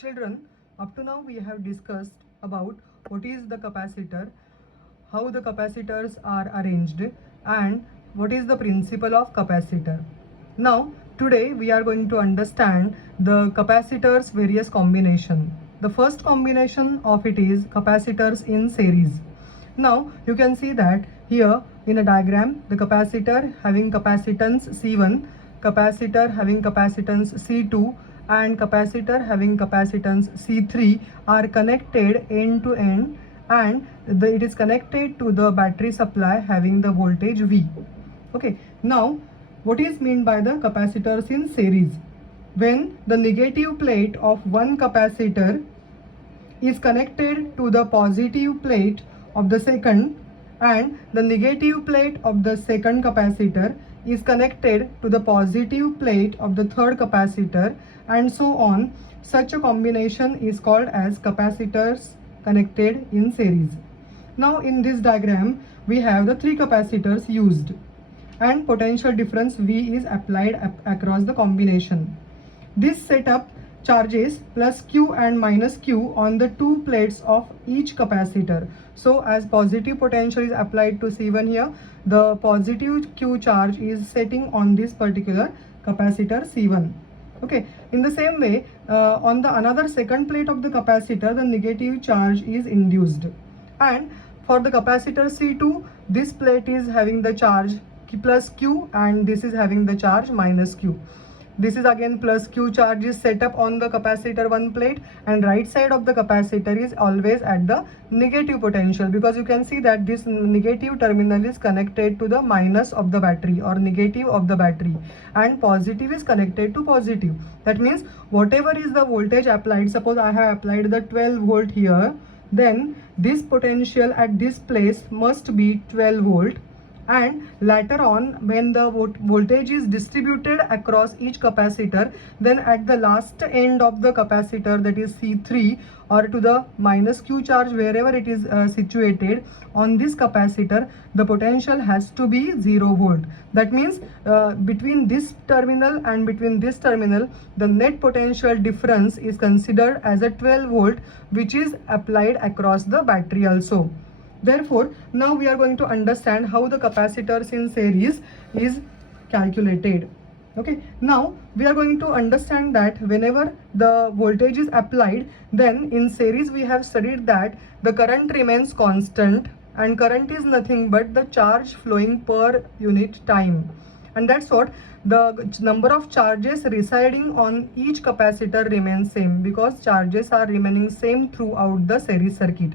Children, up to now we have discussed about what is the capacitor, how the capacitors are arranged, and what is the principle of capacitor. Now, today we are going to understand the capacitors various combination. The first combination of it is capacitors in series. Now, you can see that here in a diagram, the capacitor having capacitance C1, capacitor having capacitance C2, and capacitor having capacitance C3 are connected end to end, and it is connected to the battery supply having the voltage V. Okay, now what is meant by the capacitors in series? When the negative plate of one capacitor is connected to the positive plate of the second, and the negative plate of the second capacitor is connected to the positive plate of the third capacitor, and so on. Such a combination is called as capacitors connected in series. Now in this diagram we have the three capacitors used, and potential difference V is applied across the combination. This setup charges plus Q and minus Q on the two plates of each capacitor. So as positive potential is applied to C1 here, the positive Q charge is setting on this particular capacitor C1. Okay, in the same way, on the another second plate of the capacitor, the negative charge is induced. And for the capacitor C2, this plate is having the charge plus Q, and this is having the charge minus Q. This is again plus Q charge is set up on the capacitor one plate, and right side of the capacitor is always at the negative potential, because you can see that this negative terminal is connected to the minus of the battery or negative of the battery, and positive is connected to positive. That means whatever is the voltage applied, suppose I have applied the 12 volt here, then this potential at this place must be 12 volt, and later on when the voltage is distributed across each capacitor, then at the last end of the capacitor, that is C3, or to the minus Q charge wherever it is situated on this capacitor, the potential has to be 0 volt. That means between this terminal and between this terminal, the net potential difference is considered as a 12 volt, which is applied across the battery also. Therefore, now we are going to understand how the capacitors in series is calculated. Okay, now we are going to understand that whenever the voltage is applied, then in series we have studied that the current remains constant, and current is nothing but the charge flowing per unit time. And that's what the number of charges residing on each capacitor remains same, because charges are remaining same throughout the series circuit.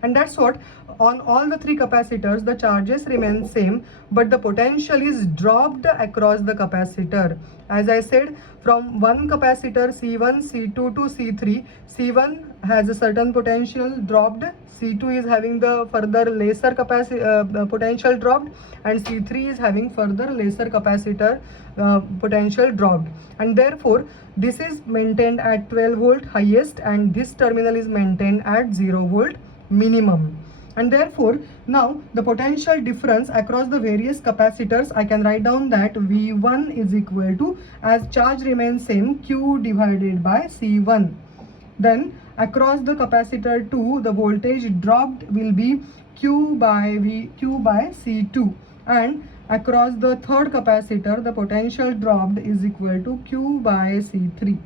And that's what on all the three capacitors the charges remain same, but the potential is dropped across the capacitor. As I said, from one capacitor C1, C2 to C3, C1 has a certain potential dropped, C2 is having the further lesser potential dropped, and C3 is having further lesser capacitor potential dropped, and therefore this is maintained at 12 volt highest, and this terminal is maintained at 0 volt minimum. And therefore now the potential difference across the various capacitors, I can write down that V1 is equal to, as charge remains same, Q divided by C1. Then across the capacitor 2, the voltage dropped will be Q by C2, and across the third capacitor the potential dropped is equal to Q by C3.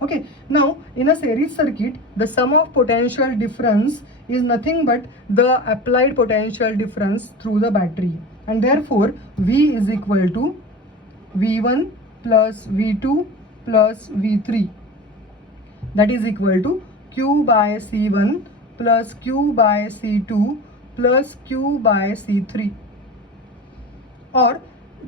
Okay, now in a series circuit, the sum of potential difference is nothing but the applied potential difference through the battery, and therefore V is equal to V1 plus V2 plus V3, that is equal to Q by C1 plus Q by C2 plus Q by C3. Or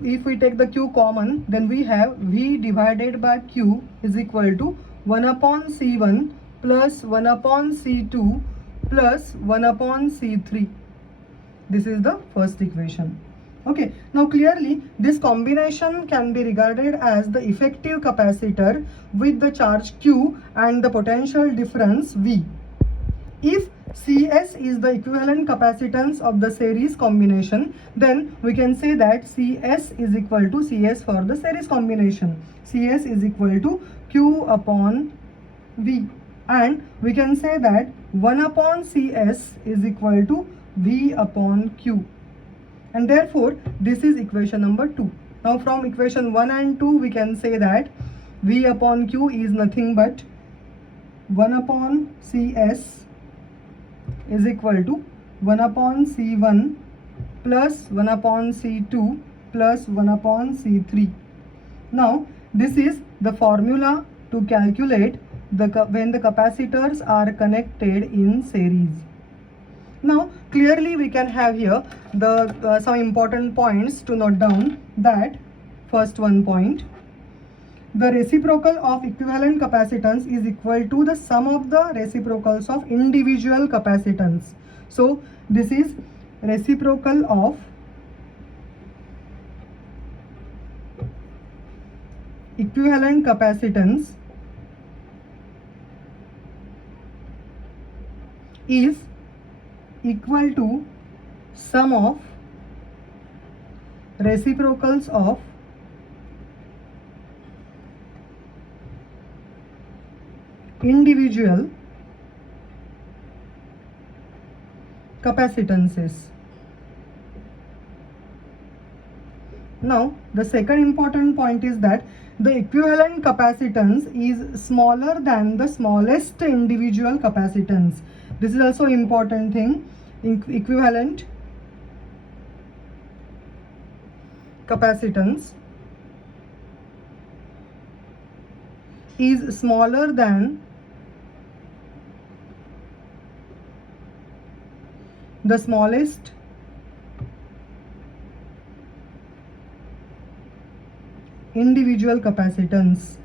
if we take the Q common, then we have V divided by Q is equal to 1 upon C1 plus 1 upon C2 plus 1 upon C3. This is the first equation. Okay, now clearly this combination can be regarded as the effective capacitor with the charge Q and the potential difference V. If CS is the equivalent capacitance of the series combination, then we can say that CS is equal to CS for the series combination. CS is equal to Q upon V. and we can say that 1 upon Cs is equal to V upon Q, and therefore this is equation number 2. Now from equation 1 and 2 we can say that V upon Q is nothing but 1 upon Cs is equal to 1 upon C1 plus 1 upon C2 plus 1 upon C3. Now this is the formula to calculate when the capacitors are connected in series. Now clearly we can have here the some important points to note down. That first one point, the reciprocal of equivalent capacitance is equal to the sum of the reciprocals of individual capacitance. So this is reciprocal of equivalent capacitance is equal to sum of reciprocals of individual capacitances. Now the second important point is that the equivalent capacitance is smaller than the smallest individual capacitance. This is also important thing. Equivalent capacitance is smaller than the smallest individual capacitance.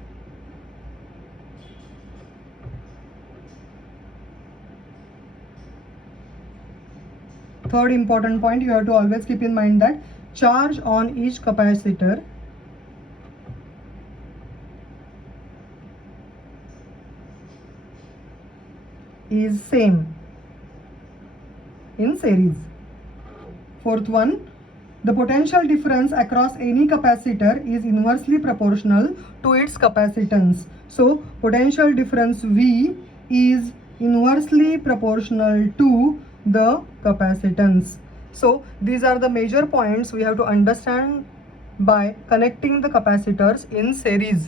Third important point, you have to always keep in mind that charge on each capacitor is same in series. Fourth one, the potential difference across any capacitor is inversely proportional to its capacitance. So potential difference V is inversely proportional to the capacitance. So these are the major points we have to understand by connecting the capacitors in series.